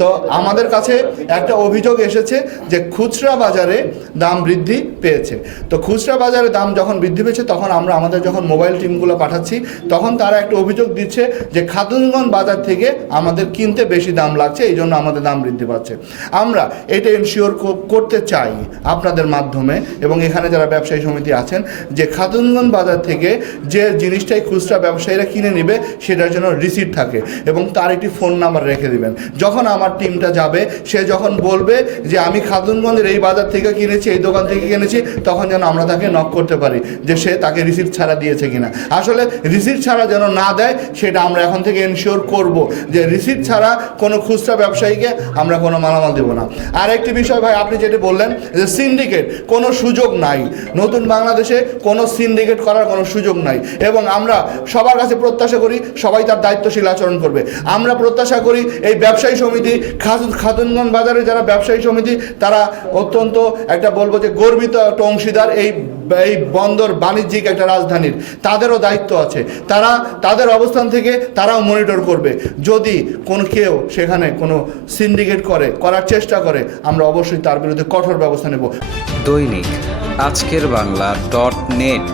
তো আমাদের কাছে একটা অভিযোগ এসেছে যে খুচরা বাজারে দাম বৃদ্ধি পেয়েছে। তো খুচরা বাজারে দাম যখন বৃদ্ধি পেয়েছে তখন আমরা আমাদের যখন মোবাইল টিমগুলো পাঠাচ্ছি তখন তারা একটা অভিযোগ দিচ্ছে যে খাতুনগঞ্জ বাজার থেকে আমাদের কিনতে বেশি দাম লাগছে, এই জন্য আমাদের দাম বৃদ্ধি পাচ্ছে। আমরা এটা এনশিওর করতে চাই আপনাদের মাধ্যমে এবং এখানে যারা ব্যবসায়ী সমিতি আছেন যে খাতুনগঞ্জ বাজার থেকে যে জিনিসটাই খুচরা ব্যবসায়ীরা কিনে নেবে সেটার জন্য রিসিট থাকে এবং তার একটি ফোন নাম্বার রেখে দিবেন। যখন আমার টিমটা যাবে সে যখন বলবে যে আমি খাতুনগঞ্জের এই বাজার থেকে কিনেছি, এই দোকান থেকে কিনেছি, তখন যেন আমরা তাকে নক করতে পারি যে সে তাকে রিসিট ছাড়া দিয়েছে কিনা। আসলে রিসিট ছাড়া যেন না দেয় সেটা আমরা এখন থেকে এনশিওর করব যে রিসিট ছাড়া কোনো খুচরা ব্যবসায়ীকে আমরা কোনো মালামাল দেবো না। আর একটি বিষয় ভাই, আপনি যেটা বললেন যে সিন্ডিকেট, কোনো সুযোগ নাই নতুন বাংলাদেশে, কোনো সিন্ডিকেট করার কোনো সুযোগ নাই এবং আমরা সবার কাছে প্রত্যাশা করি সবাই তার দায়িত্বশীল আচরণ করবে। আমরা প্রত্যাশা করি এই ব্যবসায়ী সমিতি, খাতুনগঞ্জ বাজারে যারা ব্যবসায়ী সমিতি তারা অত্যন্ত একটা বলবো যে গর্বিত একটা অংশীদার এই বন্দর বাণিজ্যিক একটা রাজধানীর, তাদেরও দায়িত্ব আছে। তারা তাদের অবস্থান থেকে তারাও মনিটর করবে। যদি কেউ সেখানে কোনো সিন্ডিকেট করার চেষ্টা করে আমরা অবশ্যই তার বিরুদ্ধে কঠোর ব্যবস্থা নেব। দৈনিক আজকের বাংলা .net